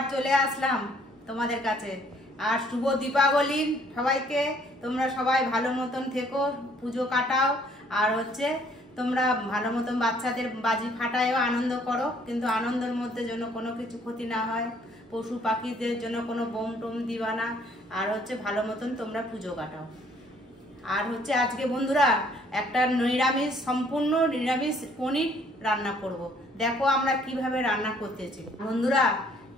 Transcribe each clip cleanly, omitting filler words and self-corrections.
আবার চলে আসলাম তোমাদের কাছে। আর শুভ দীপাবলি সবাইকে। তোমরা সবাই ভালো মতন থেকো, পুজো কাটাও। আর তোমরা ভালো মতন বাচ্চাদের বাজি ফাটায়ও, আনন্দ করো, কিন্তু আনন্দের মধ্যে যেন কোনো কিছু ক্ষতি না হয়। পশু পাখিদের জন্য কোনো বোম টোম দিবা না। আর ভালো মতন তোমরা পুজো কাটাও। আর আজকে বন্ধুরা একটা নিরামিষ, সম্পূর্ণ নিরামিষ পনির রান্না করব। দেখো আমরা কিভাবে রান্না করতেছি বন্ধুরা।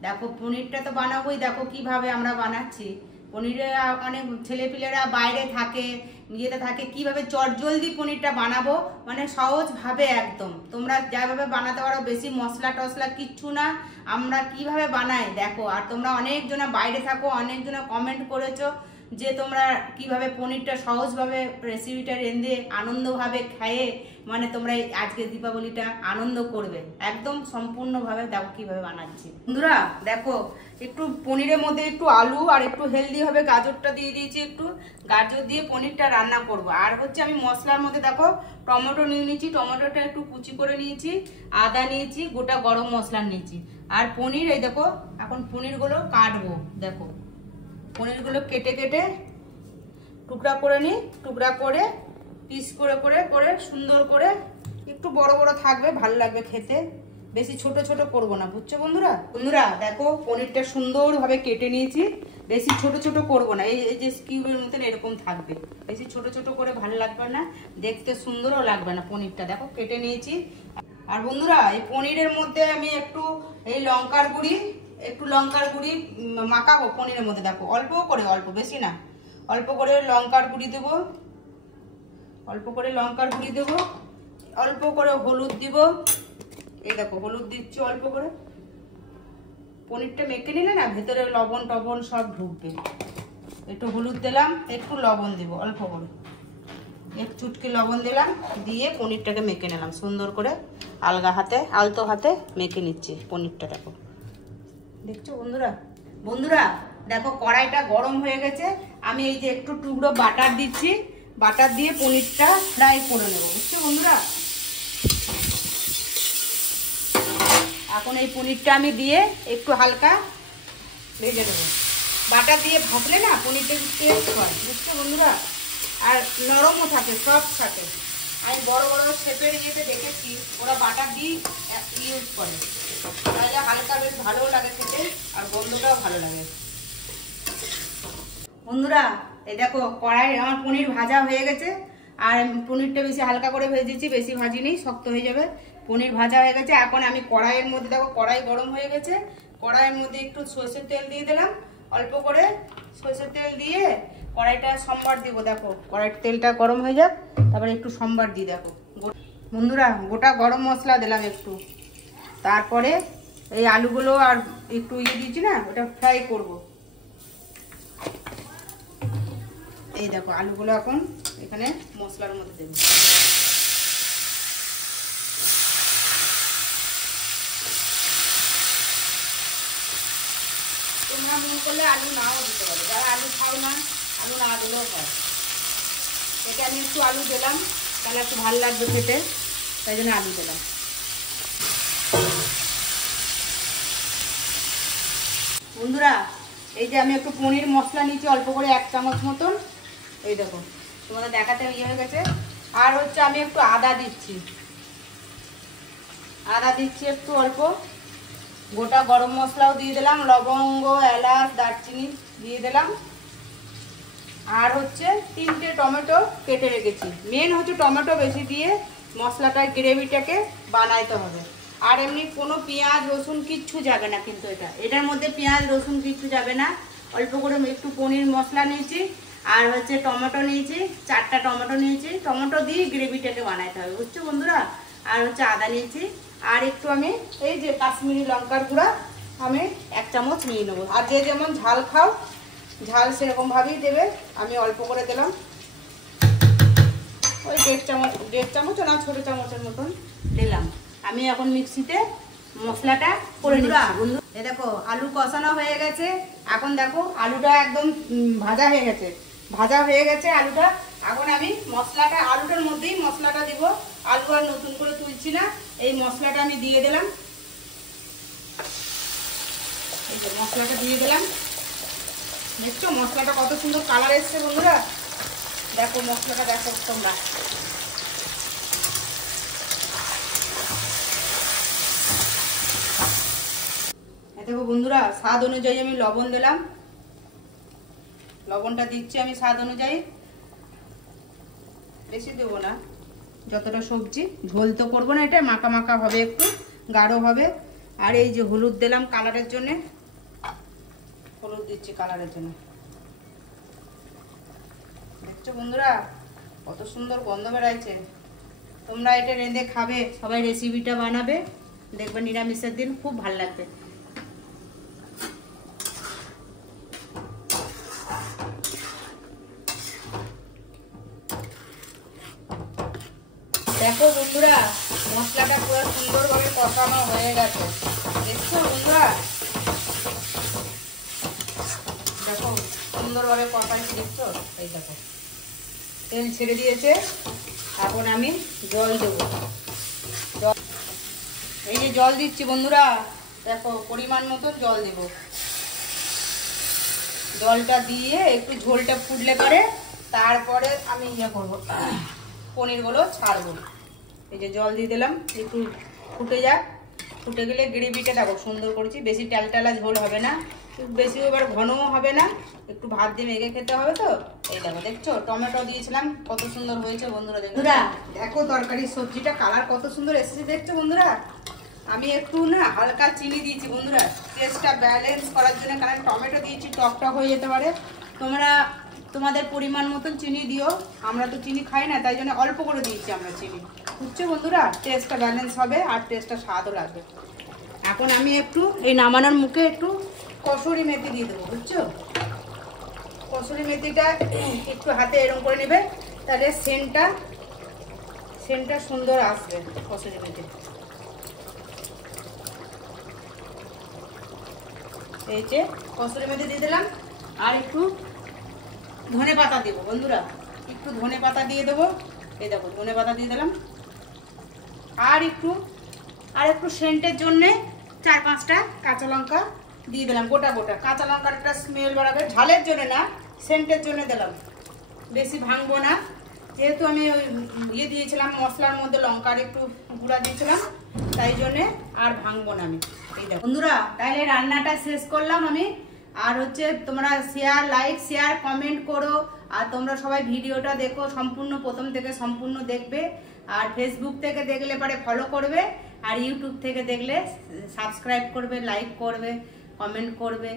দেখো পনিরটা তো বানাবোই, দেখো কিভাবে আমরা বানাচ্ছি। পনিরে অনেক ছেলেপিলেরা বাইরে থাকে, নিজেতে থাকে, কিভাবে চটজলদি পনিরটা বানাবো, মানে সহজভাবে একদম। তোমরা যেভাবে বানাতে পারো, বেশি মশলা টসলা কিচ্ছু না, আমরা কিভাবে বানাই দেখো। আর তোমরা অনেকজনা বাইরে থাকো, অনেকজনা কমেন্ট করেছো যে তোমরা কিভাবে পনিরটা সহজভাবে রেসিপিটা রেঁধে আনন্দভাবে খেয়ে, মানে তোমরা আজকে দীপাবলিটা আনন্দ করবে একদম সম্পূর্ণভাবে। দেখো কিভাবে বানাচ্ছি বন্ধুরা। দেখো একটু পনিরের মধ্যে একটু আলু আর একটু হেলদি হবে গাজরটা দিয়ে দিয়েছি, একটু গাজর দিয়ে পনিরটা রান্না করব। আর আমি মশলার মধ্যে দেখো টমেটো নিয়ে নিয়েছি, টমেটোটা একটু কুচি করে নিয়েছি, আদা নিয়েছি, গোটা গরম মশলা নিয়েছি। আর পনির, এই দেখো এখন পনিরগুলো কাটবো। দেখো পনিরগুলো কেটে কেটে টুকরা করে নিই, টুকরা করে পিস করে করে করে সুন্দর করে, একটু বড় বড় থাকবে, ভালো লাগবে খেতে, বেশি ছোট ছোট করবো না, বুঝছো বন্ধুরা। বন্ধুরা দেখো পনিরটা সুন্দরভাবে কেটে নিয়েছি, বেশি ছোট ছোট করবো না, এই যে কিউবের মতন এরকম থাকবে, বেশি ছোট ছোট করে ভালো লাগবে না, দেখতে সুন্দরও লাগবে না। পনিরটা দেখো কেটে নিয়েছি। আর বন্ধুরা এই পনিরের মধ্যে আমি একটু এই লঙ্কার গুঁড়ি মাখাবো পনিরের মধ্যে। দেখো অল্প করে, অল্প বেশি না, অল্প করে লঙ্কার গুঁড়ি দেবো, অল্প করে লঙ্কার গুঁড়ি দেবো, অল্প করে হলুদ দিব। এই দেখো হলুদ দিচ্ছি অল্প করে। পনিরটা মেখে নিলে না ভেতরে লবণ টবণ সব ঢুকবে। একটু হলুদ দিলাম, একটু লবণ দিব অল্প করে, এক চুটকি লবণ দিলাম, দিয়ে পনিরটাকে মেখে নিলাম সুন্দর করে। আলগা হাতে, আলতো হাতে মেখে নিচ্ছি পনিরটা। দেখো দেখছো বন্ধুরা। বন্ধুরা দেখো কড়াইটা গরম হয়ে গেছে, আমি এই যে একটু টুকরো বাটার দিচ্ছি, বাটার দিয়ে পনিরটা ফ্রাই করে নেবো, বুঝছো বন্ধুরা। এখন এই পনিরটা আমি দিয়ে একটু হালকা ভেজে নেবো। বাটার দিয়ে ভাজলে না পনিরটা টেস্ট হয়, বুঝছো বন্ধুরা। আর নরমও থাকে, সব থাকে। আমি বড় বড় শেপের ইয়েতে দেখেছি ওরা বাটার দিয়ে ইউজ করে, তাহলে হালকা বেশ ভালোও লাগে খেতে, আর গন্ধটাও ভালো লাগে। বন্ধুরা এই দেখো কড়াই আমার পনির ভাজা হয়ে গেছে। আর পনিরটা বেশি হালকা করে ভেজেছি, বেশি ভাজিনি, শক্ত হয়ে যাবে। পনির ভাজা হয়ে গেছে। এখন আমি কড়াইয়ের মধ্যে, দেখো কড়াই গরম হয়ে গেছে, কড়াইয়ের মধ্যে একটু সরষের তেল দিয়ে দিলাম, অল্প করে সরষের তেল দিয়ে কড়াইটা সম্বার দিব। দেখো কড়াইয়ের তেলটা গরম হয়ে যাক, তারপরে একটু সম্বার দিই। দেখো বন্ধুরা গোটা গরম মশলা দিলাম একটু, তারপরে এই আলুগুলো আর একটু দিয়েছি না, ওটা ফ্রাই করব। এই দেখো আলুগুলো এখন এখানে মশলার মধ্যে দেবো। তোমরা মন করলে আলু নাও দিতে পারো, যারা আলু খাও না আলু না দিলেও হয়। এটা আমি একটু আলু দিলাম, তাহলে একটু ভালো লাগবে খেতে, তাই জন্য আলু দিলাম। বন্ধুরা এই যে আমি একটু পনির মশলা নিয়েছি অল্প করে, 1 চামচ মতন। এই দেখো তোমাদের দেখাতে ইয়ে হয়ে গেছে। আর আমি একটু আদা দিচ্ছি, আদা দিচ্ছি একটু অল্প। গোটা গরম মশলাও দিয়ে দিলাম, লবঙ্গ, এলাচ, দারচিনি দিয়ে দিলাম। আর 3টে টমেটো কেটে রেখেছি। মেন টমেটো বেশি দিয়ে মশলাটার গ্রেভিটাকে বানাইতে হবে। আর এমনি কোনো পেঁয়াজ রসুন কিচ্ছু যাবে না, কিন্তু এটার মধ্যে পেঁয়াজ রসুন কিচ্ছু যাবে না। অল্প করে একটু পনির মশলা নিয়েছি, আর টমেটো নিয়েছি, 4টা টমেটো নিয়েছি। টমেটো দিয়ে গ্রেভিটাকে বানাইতে হবে, বুঝছো বন্ধুরা। আর আদা নিয়েছি, আর একটু আমি এই যে কাশ্মীরি লঙ্কার গুঁড়া আমি 1 চামচ নিয়ে নেবো। আর যে যেমন ঝাল খাও, ঝাল সেরকমভাবেই দেবে। আমি অল্প করে দিলাম, ওই 1.5 চামচ না, ছোটো চামচের মতন দিলাম। আমি এখন মিক্সিতে মশলাটা করে নিচ্ছি। এই দেখো আলু কষানো হয়ে গেছে। এখন দেখো আলুটা একদম ভাজা হয়ে গেছে, ভাজা হয়ে গেছে আলুটা। এখন আমি মশলাটা, আলুটার মধ্যেই মশলাটা দিব। আলু আর নতুন করে তুলছি না, এই মশলাটা আমি দিয়ে দিলাম। এই যে মশলাটা দিয়ে দিলাম। দেখছো মশলাটা কত সুন্দর কালার এসছে বন্ধুরা, দেখো মশলাটা দেখো তোমরা। দেখো বন্ধুরা, স্বাদ অনুযায়ী আমি লবণ দিলাম, লবণটা দিচ্ছি আমি স্বাদ অনুযায়ী, বেশি দেবো না। যতটা সবজি ঝোল তো করবো না, এটা মাখা মাখা হবে, একটু গাঢ় হবে। আর এই যে হলুদ দিলাম কালারের জন্য, হলুদ দিচ্ছি কালারের জন্য। দেখছো বন্ধুরা কত সুন্দর গন্ধ বেরাইছে। তোমরা এটা রেঁধে খাবে, সবাই রেসিপিটা বানাবে, দেখবে নিরামিষের দিন খুব ভালো লাগবে। দেখো বন্ধুরা মশলাটা পুরো সুন্দরভাবে কষানো হয়ে গেছে। দেখছো বন্ধুরা, দেখো সুন্দরভাবে কষাইছি, দেখছো? এই দেখো তেল ছেড়ে দিয়েছে। এখন আমি জল দেবো, এই যে জল দিচ্ছি বন্ধুরা, দেখো পরিমাণ মতন জল দেব। জলটা দিয়ে একটু ঝোলটা ফুটলে পরে তারপরে আমি ইয়ে করবো, পনিরগুলো ছাড়বো। এই যে জল দিয়ে দিলাম, একটু ফুটে যাক, ফুটে গেলে গ্রেভিটা দেখো সুন্দর করেছি, বেশি টালটালা ঝোল হবে না, বেশি এবার ঘনও হবে না, একটু ভাত দিয়ে মেখে খেতে হবে তো। এই দেখো দেখছো টমেটো দিয়েছিলাম, কত সুন্দর হয়েছে বন্ধুরা। দেখো তরকারির সবজিটা কালার কত সুন্দর এসেছে, দেখছো বন্ধুরা? আমি একটু না হালকা চিনি দিয়েছি বন্ধুরা, টেস্টটা ব্যালেন্স করার জন্য, কারণ টমেটো দিয়েছি টক টক হয়ে যেতে পারে। তোমরা তোমাদের পরিমাণ মতন চিনি দিও, আমরা তো চিনি খাই না, তাই জন্য অল্প করে দিয়েছি আমরা চিনি, বুঝছো বন্ধুরা? টেস্টটা ব্যালেন্স হবে আর টেস্টটা স্বাদও লাগবে। এখন আমি একটু এই নামানোর মুখে একটু কসুরি মেথি দিয়ে দেবো, বুঝছো? কসুরি মেথিটা একটু হাতে এরকম করে নেবে, তাহলে সেন্টটা সুন্দর আসবে কসুরি মেথি। এই যে কসুরি মেথি দিয়ে দিলাম, আর একটু ধনে পাতা দেবো বন্ধুরা, একটু ধনে পাতা দিয়ে দেবো। এই দেখো ধনে পাতা দিয়ে দিলাম, আর একটু সেন্টের জন্যে 4-5টা কাঁচা লঙ্কা দিয়ে দিলাম, গোটা গোটা কাঁচা লঙ্কার একটা স্মেল বাড়াবে, ঝালের জন্য না সেন্টের জন্য দিলাম, বেশি ভাঙবো না, যেহেতু আমি ওই ইয়ে দিয়েছিলাম মশলার মধ্যে লঙ্কার একটু গুঁড়া দিয়েছিলাম, তাই জন্যে আর ভাঙবো না আমি। এই দেখো বন্ধুরা, তাহলে রান্নাটা শেষ করলাম আমি। আর হচ্ছে তোমরা লাইক শেয়ার কমেন্ট করো, আর তোমরা সবাই ভিডিওটা দেখো সম্পূর্ণ, প্রথম থেকে সম্পূর্ণ দেখবে। আর ফেসবুক থেকে দেখলে পরে ফলো করবে, আর ইউটিউব থেকে দেখলে সাবস্ক্রাইব করবে, লাইক করবে, কমেন্ট করবে।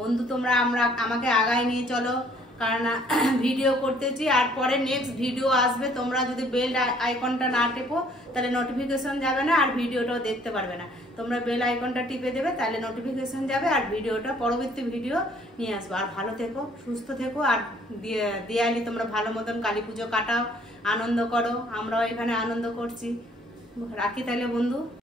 বন্ধু তোমরা আমাকে আগায় নিয়ে চলো, কারণ ভিডিও করতেছি আর পরে নেক্সট ভিডিও আসবে। তোমরা যদি বেল আইকনটা না টেপো তাহলে নোটিফিকেশন যাবে না, আর ভিডিওটাও দেখতে পারবে না। তোমরা বেল আইকনটা টিপে দেবে, তাহলে নোটিফিকেশন যাবে, আর ভিডিওটা পরবর্তী ভিডিও নিয়ে আসবো। আর ভালো থেকো, সুস্থ থেকো, আর দিয়ালি তোমরা ভালো মতন কালী পুজো কাটাও, আনন্দ করো, আমরাও এখানে আনন্দ করছি। রাখি তাহলে বন্ধু।